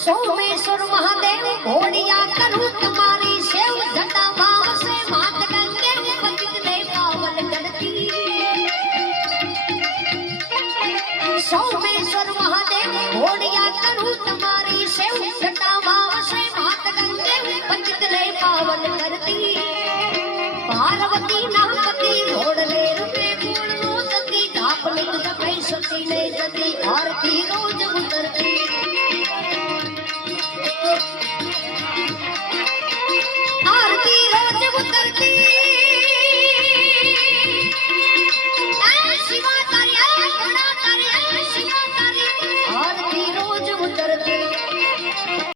सोमेश्वर महादेव घोड़िया करूं तुम्हारी सेव जटा भाव से मात गंगे पतित ने पावन करती। सोमेश्वर महादेव घोड़िया करूं तुम्हारी सेव जटा भाव से मात गंगे पतित ने पावन करती। पार्वती नामती घोड़ले रूपे घोड़नो जती धापलित जपै सती ने जती आरती रोज उतरती।